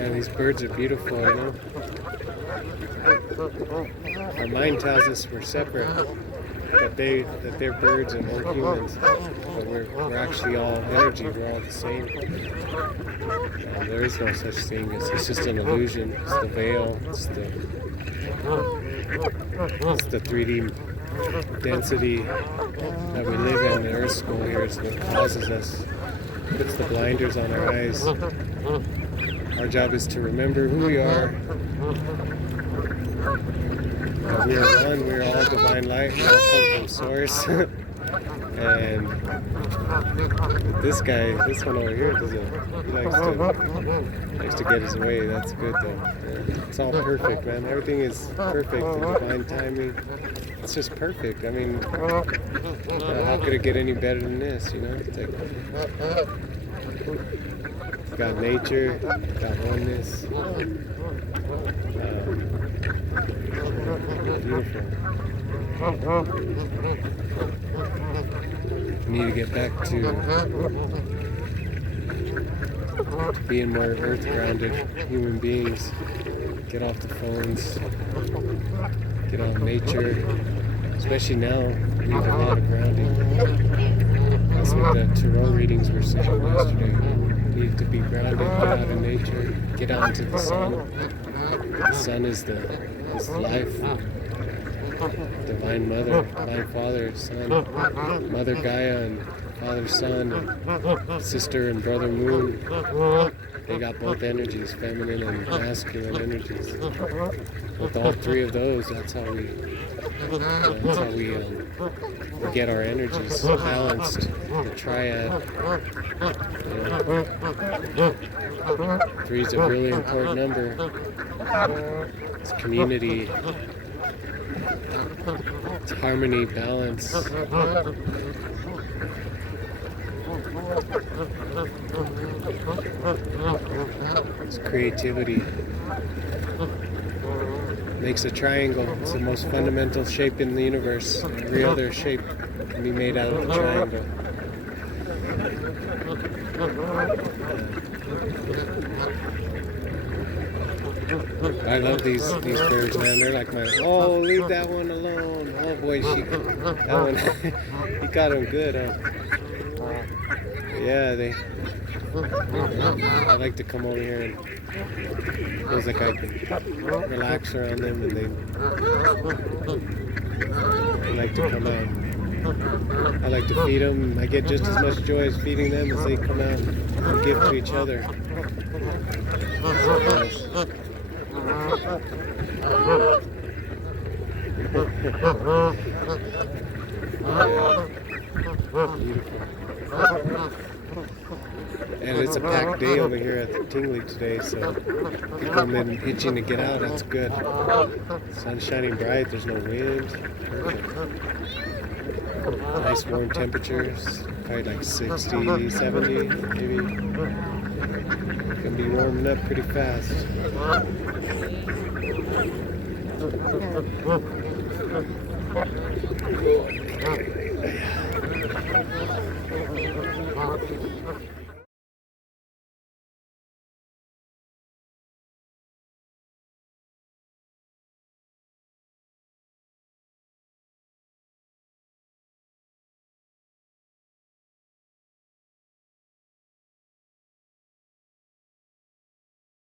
Man, these birds are beautiful, you know. Our mind tells us we're separate, that they're birds and we're humans, but we're actually all energy. We're all the same. And there is no such thing. It's just an illusion. It's the veil. It's the 3D density that we live in. The Earth school here is what causes us. Puts the blinders on our eyes. Our job is to remember who we are. We are one, we are all divine light, we all come from source. And this one over here, he likes to get his way. That's good though. It's all perfect, man. Everything is perfect, the divine timing. It's just perfect. I mean, how could it get any better than this, you know? It's like, got nature, got oneness. Beautiful. We need to get back to being more earth-grounded human beings. Get off the phones. Get out in nature. Especially now, we need a lot of grounding. That's what the tarot readings were saying yesterday. We need to be grounded, get out in nature, get out into the sun. The sun is life. Divine Mother, Divine Father, Son, Mother Gaia and Father Sun, Sister and Brother Moon. They got both energies, feminine and masculine energies. With all three of those, that's how we get our energies balanced. The triad. Three is a really important number. It's community. It's harmony, balance. It's creativity. Makes a triangle. It's the most fundamental shape in the universe. Every other shape can be made out of a triangle. I love these birds, man. They're like oh, leave that one alone. Oh boy, that one, he got him good, huh? Yeah, I like to come over here and feels like I can relax around them, and they like to come out. I like to feed them. I get just as much joy as feeding them as they come out and give to each other. Beautiful. And it's a packed day over here at the Tingley today, so people have been itching to get out. That's good. Sun's shining bright, there's no wind. Perfect. Nice warm temperatures, probably like 60, 70 maybe. Gonna be warming up pretty fast.